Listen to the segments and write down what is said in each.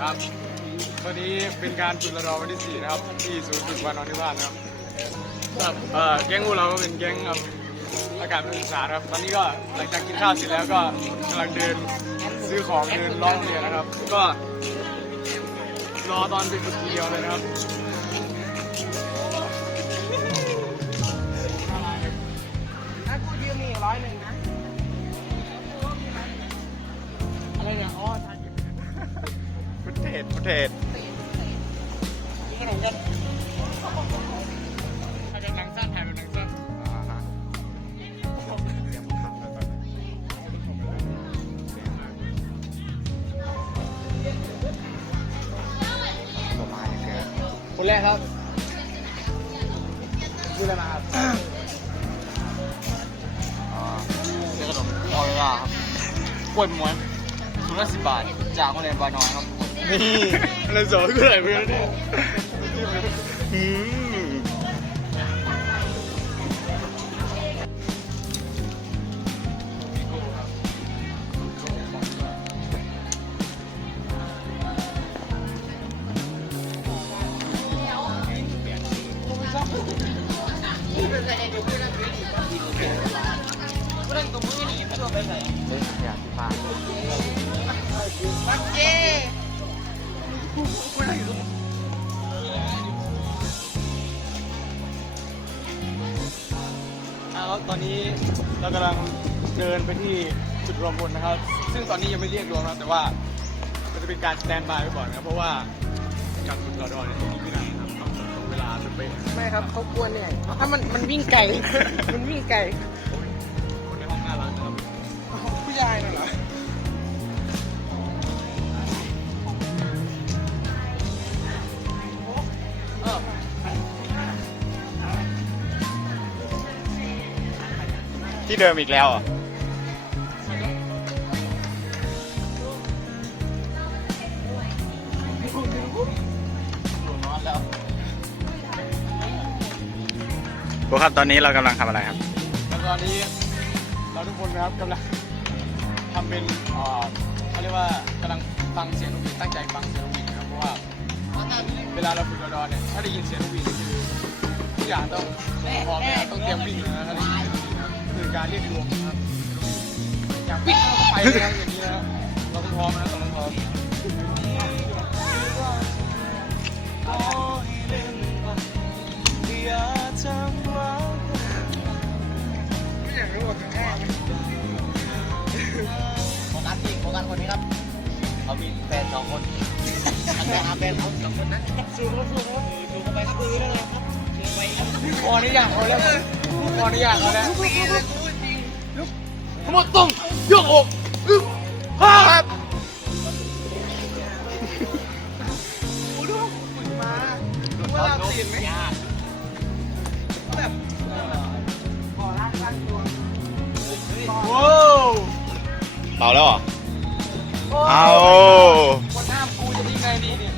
ครับวันนี้เป็นการจุดระดอวันที่สี่นะครับ ที่ศูนย์ฝึกวันอนที่บ้านนะครับครับเอ่อแก๊งพวกเราก็เป็นแก๊งเอิ่มอากาศนักศึกษาครับ ตอนนี้ก็หลังจากกินข้าวเสร็จแล้วก็กำลังเดินซื้อของเดินร้องเรียนนะครับ ก็รอตอนเป็นฝึกทีเดียวเลยนะครับ เทศพุทเทศนี่ไหนจะถ้าจะหนังสั้นถ่ายเป็นหนังสั้นประมาณนี้เกินคนแรกครับพูดอะไรมาครับอ่าเสื้อขนมออเรล่าครับกล้วยม้วนถุงละสิบบาท จากโรงเรียนบานอยครับ นี่อะไรสอนกูไหนเพื่อนเนี่ยอืมอยากที่พาบักเค ตอนนี้เรากำลังเดินไปที่จุดรวมพลนะครับ ซึ่งตอนนี้ยังไม่เรียกรวมนะครับแต่ว่ามันจะเป็นการสแตนบายไว้ก่อนนะครับเพราะว่าการฝึกเราดอนเนี่ยต้องมีวินัยนะครับต้องตรงเวลาเป็นไปไม่ครับเขากลัวเหนื่อยถ้ามันมันวิ่งไกล มันวิ่งไกล ที่เดิมอีกแล้วอะครูครับตอนนี้เรากำลังทำอะไรครับ แล้วตอนนี้เราทุกคนนะครับกำลังทำเป็นเอ่อเขาเรียกว่ากำลังฟังเสียงนกหวีดตั้งใจฟังเสียงนกหวีดนะครับเพราะว่าเวลาเราฝึกเราดอนเนี่ยถ้าได้ยินเสียงนกหวีดนี่คือทุกอย่างต้องพร้อมนะครับต้องเตรียมวิ่งนะครับถ้าได้ยิน คือการเรียกรวมนะครับอยากวิ่งเข้าไปนะครับอย่างนี้นะเราต้องพร้อมนะเราต้องพร้อมไม่อยากรู้ว่าแค่โฟกัสที่โฟกัสคนนี้ครับเขามีแฟนสองคนอันนี้อาแฟนเขาสองคนนะสูงครับสูงครับดูเขาไปก็คือแล้วนะครับเดินไปครับขออนุญาตเขาแล้ว ออนุญาตเขาแล้วทั้งหมดตรงยกอกอึ๊บห้าครับโอ้ดูฝึกมาเวลาตื่นไหมแบบขอร่างตั้งตัวโว้วเป่าแล้วเหรอเอาคนห้ามกูจะยังไงดีเนี่ย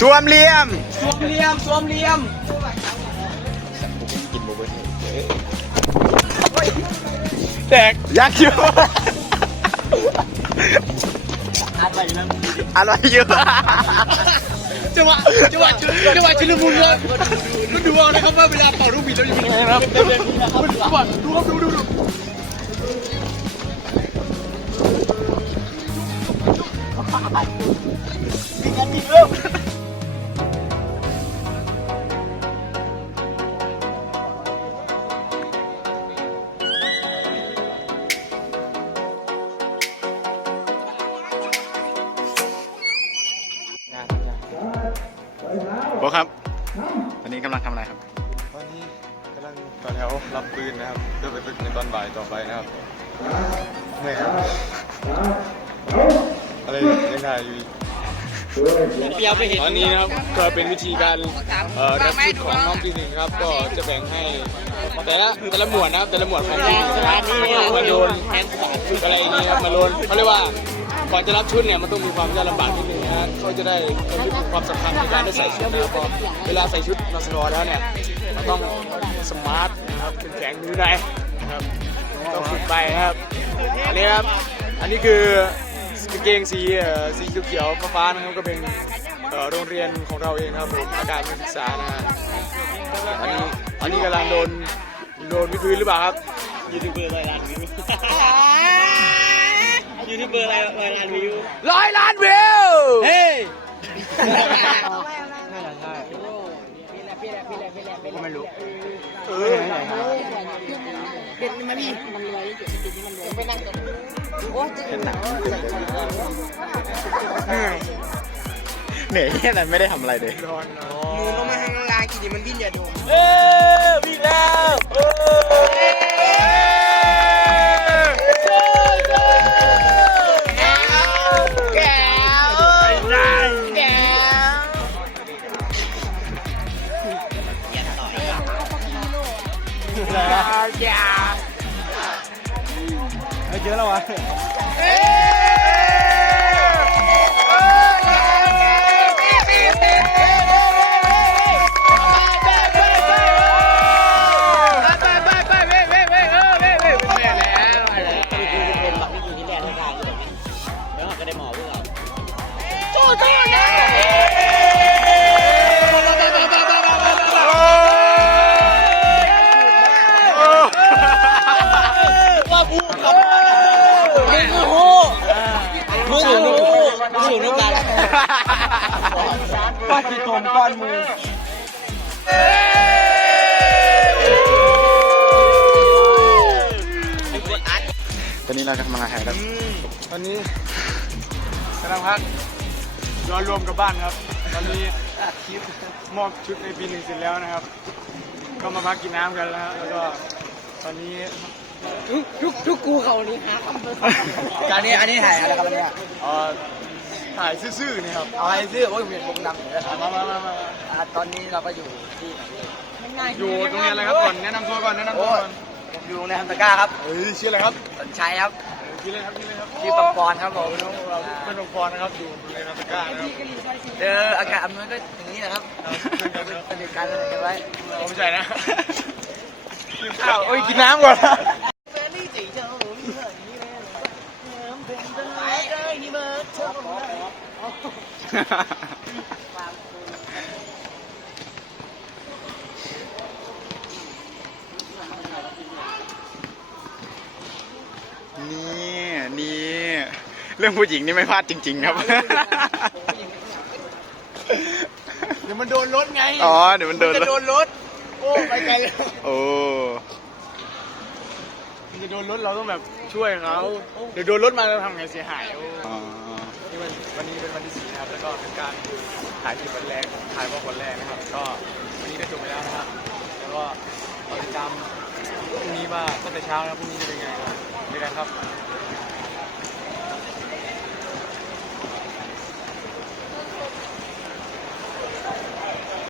ทวมเหลี่ยมสวมเหลี่ยมสวมเหลี่ยม แตกยักษ์อยู่อะไรนะอะไรอยู่จังหวะจังหวะจังหวะชุลมุนเลยก็ดูเอานะครับว่าเวลาเป่าลูกบิดเราจะเป็นยังไงนะครับดูครับดูครับดูดูดูมีกันมีเริ่ม ครับ วันนี้กำลังทำอะไรครับ ตอนนี้กำลังต่อแถวรับปืนนะครับเพื่อไปฝึกในตอนบ่ายต่อไปนะครับเมื่อยครับอะไรยังไงอยู่เปียวไปเห็นตอนนี้นะครับก็เป็นวิธีการเอ่อรับชุดของน้องปีหนึ่งครับ ก็จะแบ่งให้แต่ละแต่ละหมวดนะครับแต่ละหมวดของปีหนึ่งนะครับมาโดนฝึกอะไรอย่างเงี้ยครับมาโดนเขาเรียกว่า ก่อนจะรับชุดเนี่ยมันต้องมีความยากลำบากนิดนึงนะฮะเขาจะได้รู้ถึงความสำคัญในการได้ใส่ชุดนะครับพอเวลาใส่ชุดนสลอแล้วเนี่ยมันต้องสมาร์ทนะครับเป็นแข็งอยู่ในนะครับต้องฝึกไปนะครับอันนี้ครับอันนี้คือกางเกงสีเอ่อสีเขียวๆฟ้าๆนะครับก็เป็นเอ่อโรงเรียนของเราเองครับผมอาการนักศึกษานะฮะอันนี้อันนี้กำลังโดนโดนวิดพื้นหรือเปล่าครับยูทูบเบอร์ร้อยล้าน วิวยูทูบเบอร์ร้อยร้อยล้านวิวร้อยล้านวิวเฮ้ยไม่รู้เออเหนื่อยแค่นั้นไม่ได้ทำอะไรเลยร้อนมือลงมาข้างล่างกินนี่มันดิ้นอย่าดูเอ้ยวิ่งแล้ว เยอะแกันป้าจีตมก้อนมือตอนนี้เราจะทำงานถ่ายครับตอนนี้กำลังพักย้อนรวมกับบ้านครับ ตอนนี้มอบชุดในปีหนึ่งเสร็จแล้วนะครับ ก็มาพักกินน้ำกันแล้วฮะแล้วก็ตอนนี้ทุกทุกกูเขานี่ครับการนี้อันนี้ถ่ายอะไรกันเนี่ยเอ่อ ถ่ายซื่อๆนี่ครับเอาอะไรซื้อโอ้ยเห็นวงดำเลยมามามามาตอนนี้เราก็อยู่ที่อยู่ตรงนี้อะไรครับก่อนแนะนำตัวก่อนแนะนำตัวก่อนผมอยู่ในฮัมตะก้าครับเฮ้ยชื่ออะไรครับสนชัยครับชื่ออะไรครับชื่ออะไรครับที่ปังปอนครับผมน้องเราเป็นองค์กรนะครับอยู่ในนาตาก้านะครับเจออากาศอำนวยก็อย่างนี้นะครับสนิทกันสนิทกันไว้ผมไม่ใช่นะกินข้าวโอ้ยกินน้ำก่อน นี่นี่เรื่องผู้หญิงนี่ไม่พลาดจริง ๆ ครับ เดี๋ยวมันโดนรถไงอ๋อเดี๋ยวมันโดนจะแล้วโดนรถ โอ้ไปไกลแล้วโอ้ มันจะโดนรถเราต้องแบบช่วยเขาเดี๋ยวโดนรถมาเราทำไงเสียหายโอ้อ๋อ นี่วันวันนี้เป็นวันที่สี่นะครับแล้ว ก็เป็นการถ่ายทีวันแรกถ่ายว่าวันแรกนะครับ ก็วันนี้ก็จบไปแล้วนะครับแล้วก็รอติดตามพรุ่งนี้ว่าตั้งแต่เช้าแล้วพรุ่งนี้จะเป็นไงครับเป็นไงครับ